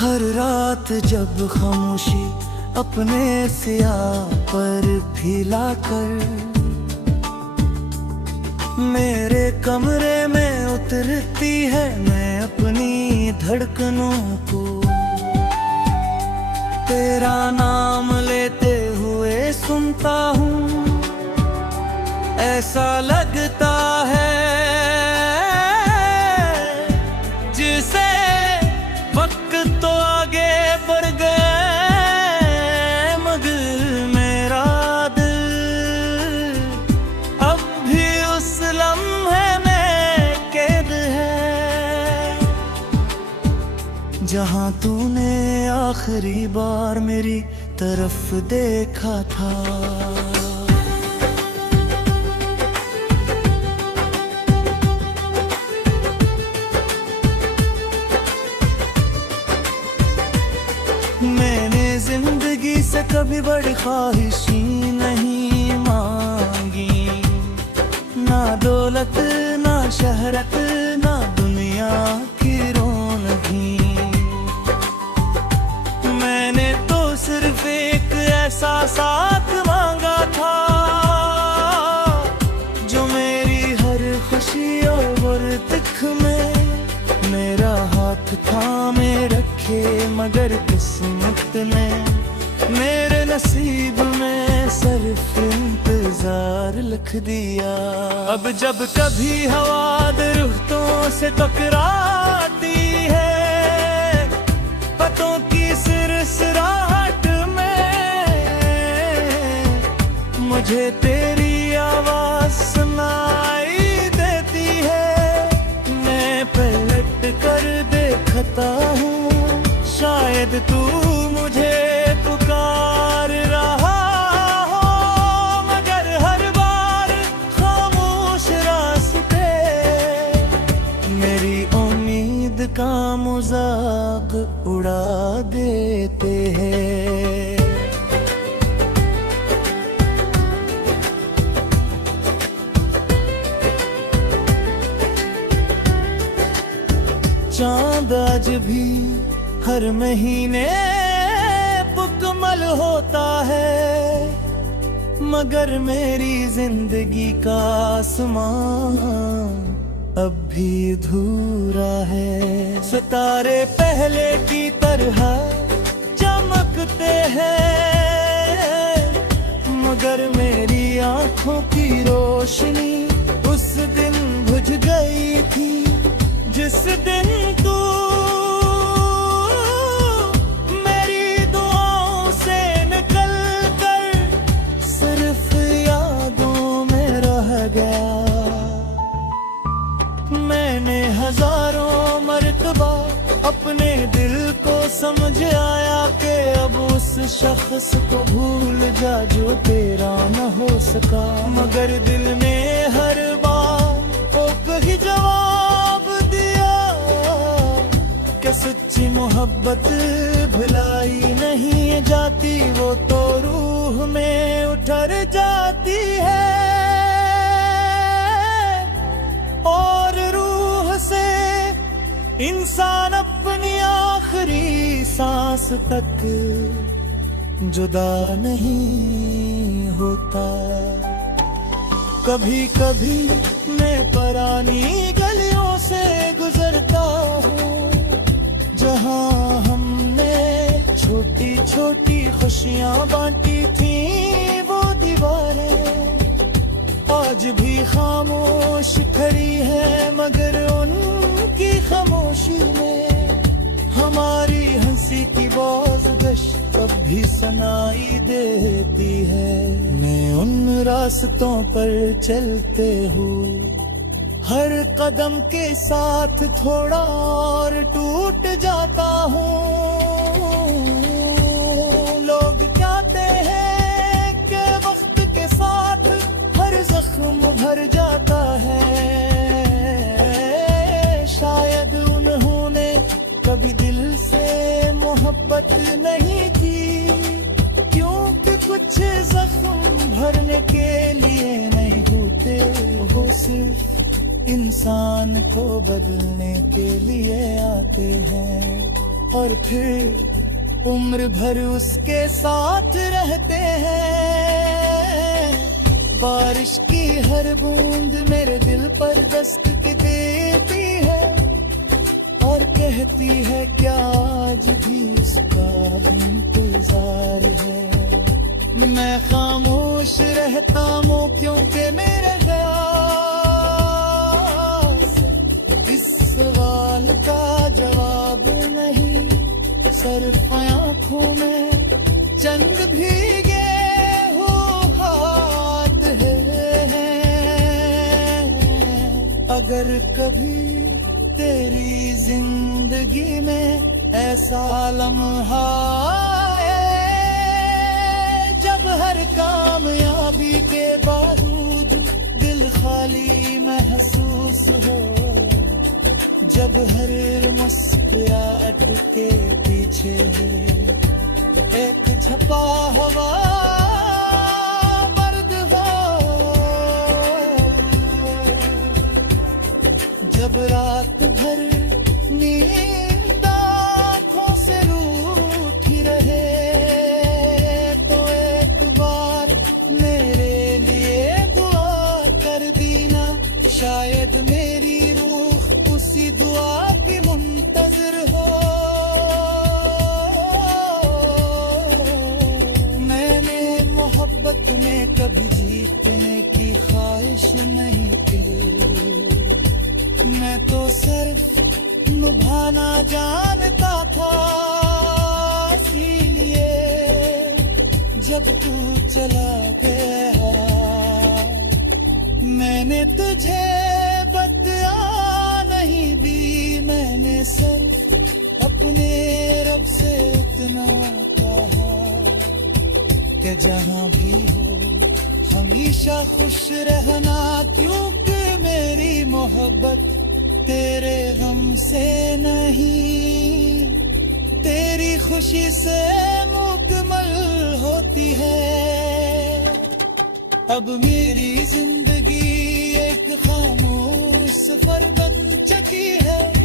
हर रात जब खामोशी अपने सियाह पर फैला कर मेरे कमरे में उतरती है, मैं अपनी धड़कनों को तेरा नाम लेते हुए सुनता हूँ। ऐसा लगता है जिसे वक्त तो आगे बढ़ गया, मगर मेरा दिल अब भी उस लम्हे में कैद है जहाँ तूने आखिरी बार मेरी तरफ देखा था। मैंने जिंदगी से कभी बड़ी ख्वाहिशी नहीं मांगी, ना दौलत ना शहरत ना दुनिया की रौनकी। मैंने तो सिर्फ एक ऐसा साथ मांगा था जो मेरी हर खुशी और दुख में मेरा हाथ थामे रखे, मगर किस्मत ने मेरे नसीब में सिर्फ इंतजार लिख दिया। अब जब कभी हवा दरख्तों से टकराती है, पतों की सिरसराहट में मुझे तेरी आवाज सुनाई देती है। मैं पलट कर देखता हूँ, शायद तू मुझे पुकार रहा हो, मगर हर बार खामोश रास्ते मेरी उम्मीद का मजाक उड़ा देते हैं। चांद आज भी हर महीने मुकम्मल होता है, मगर मेरी जिंदगी का आसमान अब भी अधूरा है। सितारे पहले की तरह चमकते हैं, मगर मेरी आंखों की रोशनी उस दिन बुझ गई थी जिस दिन तू मेरी दुआओं से निकल कर सिर्फ यादों में रह गया। मैंने हजारों मर्तबा अपने दिल को समझ आया कि अब उस शख्स को भूल जा जो तेरा न हो सका, मगर दिल ने हर बार एक ही जवाब दिया कि सच्ची मोहब्बत भुलाई नहीं जाती, वो तो रूह में उतर जाती है और रूह से इंसान अपनी आखिरी सांस तक जुदा नहीं होता। कभी कभी मैं पुरानी गलियों से गुजरता हूँ जहाँ हमने छोटी छोटी खुशियाँ बांटी थी, वो दीवारें आज भी खामोश खड़ी है, मगर उनकी खामोशी में हमारी हंसी की बाज़गश्त अब भी सुनाई देती है। मैं उन रास्तों पर चलते हूँ, हर कदम के साथ थोड़ा और टूट जाता हूँ। लोग कहते हैं कि वक्त के साथ हर जख्म भर जाता है, शायद उन्होंने कभी दिल से मोहब्बत नहीं की, क्योंकि कुछ जख्म भरने के लिए नहीं होते, वो सिर्फ इंसान को बदलने के लिए आते हैं। और फिर उम्र भर उसके साथ रहते हैं। बारिश की हर बूंद मेरे दिल पर दस्तक देती है और कहती है क्या आज भी उसका इंतजार है। मैं खामोश रहता हूँ क्योंकि मेरे पास इस सवाल का जवाब नहीं। सिर्फ आँखों में चंद भीगे हो हाथ है। अगर कभी तेरी जिंदगी में ऐसा लम्हा जब हर कामयाबी के बावजूद दिल खाली महसूस हो, जब हर मुस्कुराहट के पीछे है एक झपा हवा मर्द हो, जब रात भर नींद आँखों से रूठी रहे तो एक बार मेरे लिए दुआ कर दीना। शायद मेरी रूह उसी दुआ की मुंतज़िर हो। मैंने मोहब्बत में कभी जीतने की ख्वाहिश नहीं की, मैं तो सिर्फ निभाना जानता था। इसीलिए जब तू चला गया मैंने तुझे बता नहीं दी। मैंने सिर्फ अपने रब से इतना कहा कि जहाँ भी हो हमेशा खुश रहना, क्योंकि मेरी मोहब्बत तेरे गम से नहीं तेरी खुशी से मुकम्मल होती है। अब मेरी जिंदगी एक खामोश सफर बन चुकी है।